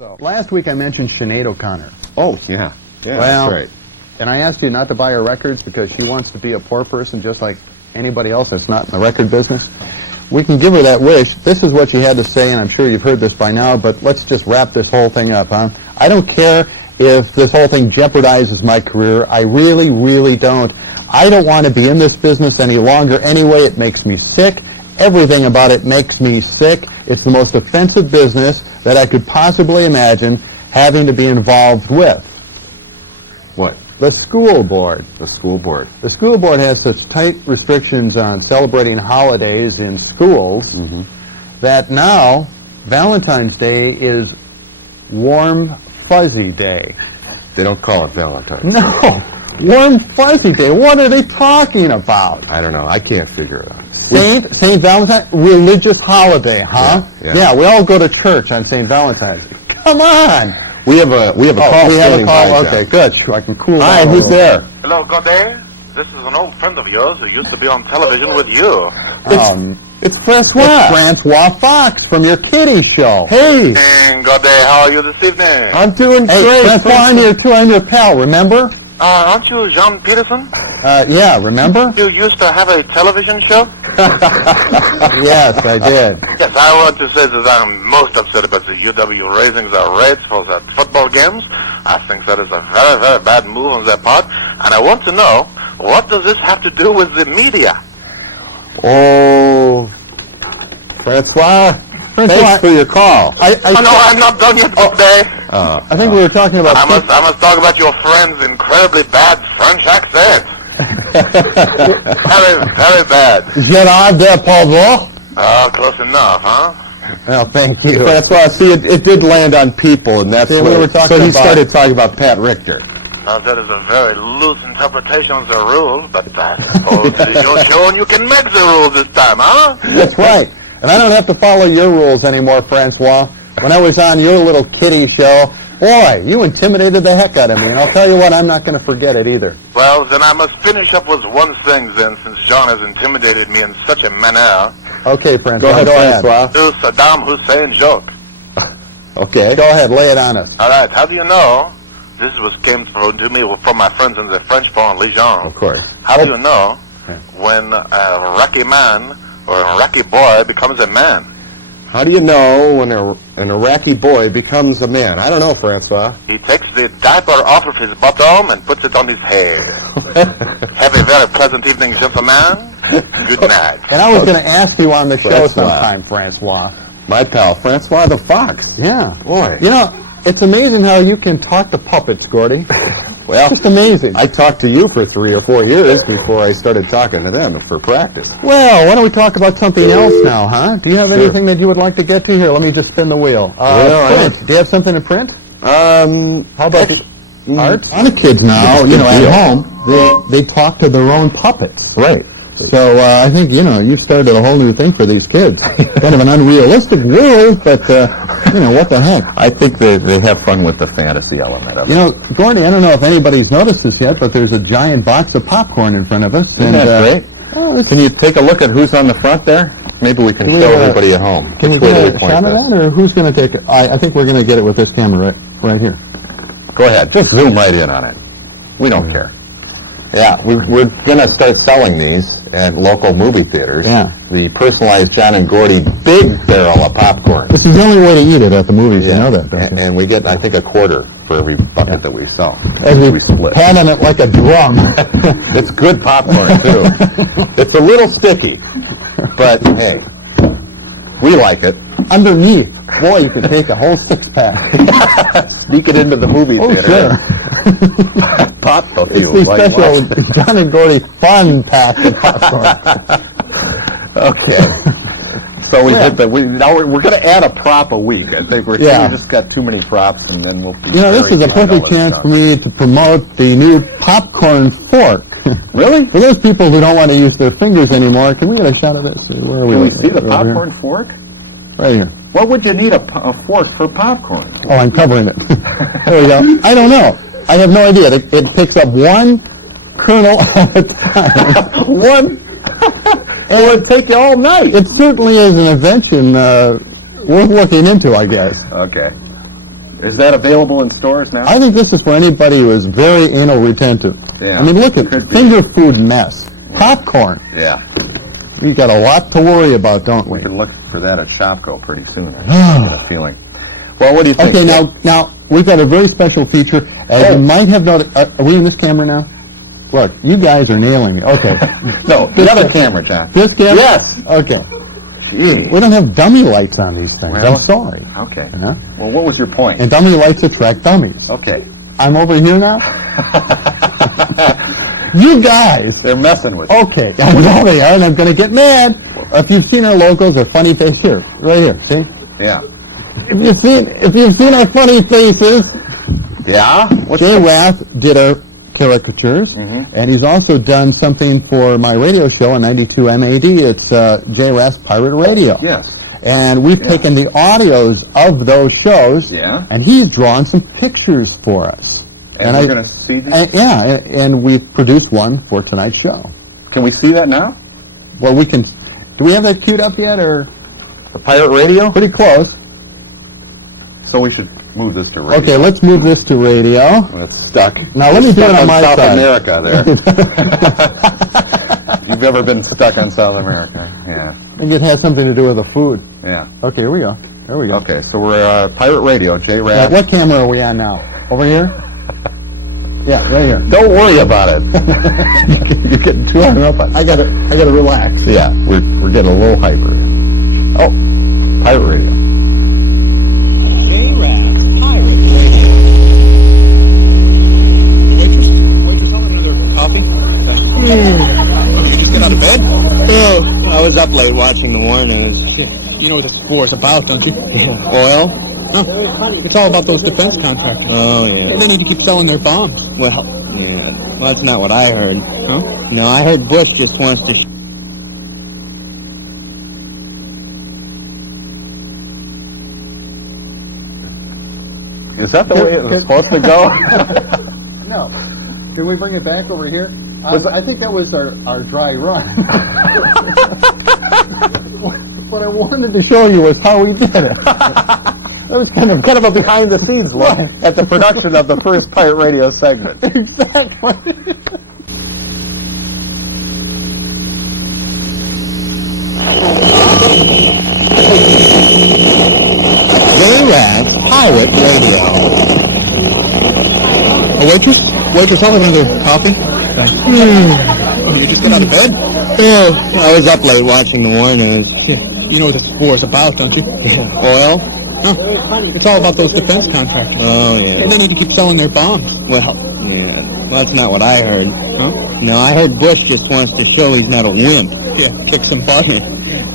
So last week I mentioned Sinead O'Connor. Oh, yeah. Yeah, Well, that's right. And I asked you not to buy her records because she wants to be a poor person just like anybody else that's not in the record business. We can give her that wish. This is what she had to say, and I'm sure you've heard this by now, but let's just wrap this whole thing up, huh? I don't care if this whole thing jeopardizes my career. I really, really don't. I don't want to be in this business any longer anyway. It makes me sick. Everything about it makes me sick. It's the most offensive business that I could possibly imagine having to be involved with. What? The school board. The school board. The school board has such tight restrictions on celebrating holidays in schools that now Valentine's Day is Warm Fuzzy Day. They don't call it Valentine's. No! Warm Fuzzy Day. What are they talking about? I don't know. I can't figure it out. St. Valentine? Religious holiday, huh? Yeah. We all go to church on St. Valentine's. Come on! We have a call. We have a standing by, call? John. Okay, good. Sure, I can cool down. Hi, a who's little. there? Hello, Godet. This is an old friend of yours who used to be on television with you. It's Francois. It's Francois Fox from your kiddie show. Hey, And Godet, how are you this evening? I'm doing Hey, great. Francois, I'm your pal, remember? Aren't you Jean Peterson? Yeah, remember? You used to have a television show? Yes, I did. Yes, I want to say that I'm most upset about the UW raising the rates for the football games. I think that is a very, very bad move on their part. And I want to know, what does this have to do with the media? Oh, Francois, thanks for your call. Oh, no, I'm not done yet, Godet. I think we were talking about... I must talk about your friend's incredibly bad French accent. Very, very bad. Gerard Depardieu. Oh, close enough, huh? Well, thank you. Francois, see, it did land on people, and that's See, what we were talking so he about- started talking about Pat Richter. That is a very loose interpretation of the rules, but I suppose it is your show and you can make the rules this time, huh? That's right. And I don't have to follow your rules anymore, Francois. When I was on your little kiddie show, boy, you intimidated the heck out of me. And I'll tell you what, I'm not going to forget it either. Well, then I must finish up with one thing then, since John has intimidated me in such a manner. Okay, Francois. Go ahead, Francois. Do Saddam Hussein joke. Okay. Go ahead, lay it on us. All right, how do you know? This came to me from my friends in the French foreign Legion. Of course. How do you know when a Iraqi man or an Iraqi boy becomes a man? How do you know when an Iraqi boy becomes a man? I don't know, Francois. He takes the diaper off of his bottom and puts it on his head. Have a very pleasant evening, gentlemen. Good night. And I was going to ask you on the show Francois. sometime, Francois. My pal, Francois the Fox. Yeah. Boy. You know, it's amazing how you can talk to puppets, Gordy. Well, Just amazing. I talked to you for 3 or 4 years before I started talking to them for practice. Well, why don't we talk about something else now, huh? Do you have anything that you would like to get to here? Let me just spin the wheel. Well, Print. Do you have something to print? How How about art? A lot of kids Oh, now, at home, they talk to their own puppets. Right. So I think, you've started a whole new thing for these kids. Kind of an unrealistic world, but, what the heck? I think they have fun with the fantasy element of it. Gordy, I don't know if anybody's noticed this yet, but there's a giant box of popcorn in front of us. Isn't that great? Can you take a look at who's on the front there? Maybe we can Do we show have a- everybody at home. Can we Which way do get we a point shot of this? that, or who's going to take it? I think we're going to get it with this camera right here. Go ahead. Just zoom right in on it. We don't care. Yeah, we're going to start selling these at local movie theaters. Yeah. The personalized John and Gordy big barrel of popcorn. This is the only way to eat it at the movies. You know that, don't you? And we get, I think, a quarter for every bucket that we sell. As we split. pat on it like a drum. It's good popcorn, too. It's a little sticky, but hey, we like it. Underneath, boy, you could take a whole six-pack. Sneak it into the movie Oh, theater. sure. Pop till It's you. the Like special what? John and Gordy fun pack of popcorn. Okay. So we did that. Now we're going to add a prop a week. I think we just got too many props, and then we'll be. This is a perfect chance for me to promote the new popcorn fork. Really? For those people who don't want to use their fingers anymore, can we get a shot of this? Where are we? Can we see the Over here? popcorn fork? Right here. What would you need a fork for popcorn? Oh, I'm covering it. There we go. I don't know. I have no idea. It picks up one kernel at a time. One. It would take you all night. It certainly is an invention worth looking into, I guess. Okay. Is that available in stores now? I think this is for anybody who is very anal retentive. Yeah. I mean, look at Could be. finger food mess, popcorn. Yeah. We've got a lot to worry about, don't we? We can look for that at Shopko pretty soon. I get a feeling. Well, what do you think? Okay, now we've got a very special feature. As you might have noticed, are we in this camera now? Look, you guys are nailing me. Okay. No, the other camera, John. This camera? Yes. Okay. Gee. We don't have dummy lights on these things. Well, I'm sorry. Okay. Uh-huh. Well, what was your point? And dummy lights attract dummies. Okay. I'm over here now? You guys! They're messing with you. Okay, I know they are, and I'm going to get mad. If you've seen our logos, our funny face here, right here, see? Yeah. If you've seen our funny faces, Yeah? What's Jay Rath did our caricatures, and he's also done something for my radio show on 92 MAD. It's Jay Rath's Pirate Radio. Yes. And we've taken the audios of those shows, Yeah. and he's drawn some pictures for us. And we're going to see this? And we've produced one for tonight's show. Can we see that now? Well, we can. Do we have that queued up yet, or The Pirate Radio? pretty close? So we should move this to radio. Okay, let's move this to radio. It's stuck. Now let me do it Stuck on my South side. America there. You've ever been stuck on South America? Yeah. I think it has something to do with the food. Yeah. Okay, here we go. There we go. Okay, so we're Pirate Radio, Jay Rath. What camera are we on now? Over here? Yeah, right here. Don't worry about it. You're getting too hung up on. I gotta relax. Yeah, we're getting a little hyper. Oh, Pirate Radio. Jay Rath, Pirate Radio. Waitress, want another coffee? You just get out of bed? Oh, I was up late watching the war news. You know what this war is about, don't you? Oil? No, it's all about those defense contractors. Oh, yeah. They need to keep selling their bombs. Well, yeah. Well, that's not what I heard. Huh? No, I heard Bush just wants to... Is that the way it was supposed to go? No. Can we bring it back over here? I think that was our dry run. What I wanted to show you was how we did it. That was kind of a behind-the-scenes look at the production of the first Pirate Radio segment. exactly. Jay Rath, Pirate Radio. A waitress? Waitress, I'll have another coffee. Oh, you just get out of bed? Oh, I was up late watching the war news. You know what this war is about, don't you? Oil? No, it's all about those defense contractors. Oh, yeah. They need to keep selling their bombs. Well, yeah. Well, that's not what I heard. Huh? No, I heard Bush just wants to show he's not a wimp. Yeah, kick some butt.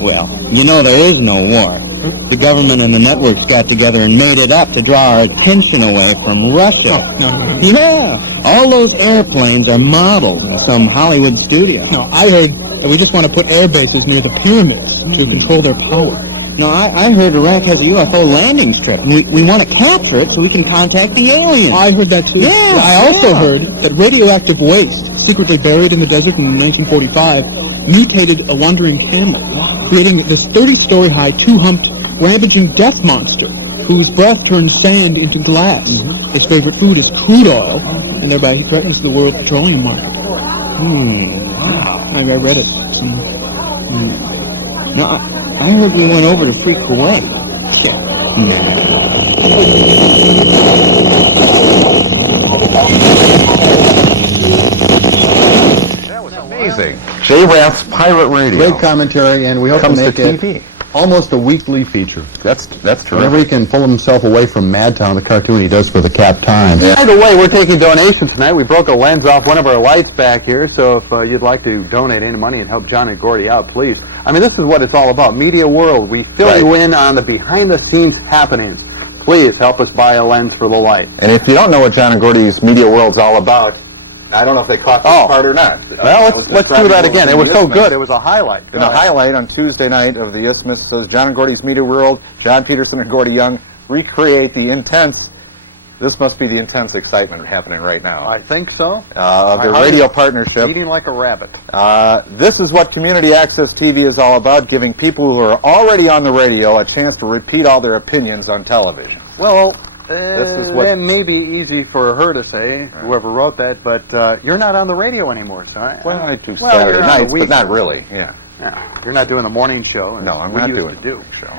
Well, you know there is no war. The government and the networks got together and made it up to draw our attention away from Russia. No. Yeah, all those airplanes are models in some Hollywood studio. No, I heard that we just want to put air bases near the pyramids to control their power. No, I heard Iraq has a UFO landing strip. We want to capture it so we can contact the aliens. I heard that too. Yeah, I also yeah. heard that radioactive waste, secretly buried in the desert in 1945, mutated a wandering camel, creating this 30-story high, two-humped, rampaging death monster whose breath turns sand into glass. His favorite food is crude oil, and thereby he threatens the world petroleum market. Wow. I read it. No, I heard we went over to free Kuwait. Yeah. That was amazing. Jay Rath's Pirate Radio. Great commentary, and we hope Comes to to make TV. it almost a weekly feature. That's Whenever he terrific. can pull himself away from Madtown, the cartoon he does for the Cap Times. Yeah. By the way, we're taking donations tonight. We broke a lens off one of our lights back here, so if you'd like to donate any money and help John and Gordy out, please. I mean, this is what it's all about. Media World. We fill Right. you in on the behind-the-scenes happenings. Please help us buy a lens for the light. And if you don't know what John and Gordy's Media World's all about, I don't know if they caught this part or not. Well, let's do that again. It was so good. It was a highlight. And a highlight on Tuesday night of the Isthmus, so John and Gordy's Media World, John Peterson and Gordy Young recreate the intense, this must be the intense excitement happening right now, I think so. of My their heart radio is partnership. Eating like a rabbit. This is what Community Access TV is all about, giving people who are already on the radio a chance to repeat all their opinions on television. Well, This is what- It may be easy for her to say, whoever wrote that, but you're not on the radio anymore, so Well, I do Well, you're Saturday on the night, but weekend. not really. Yeah. You're not doing the morning show. No, I'm we not used doing to do. the show.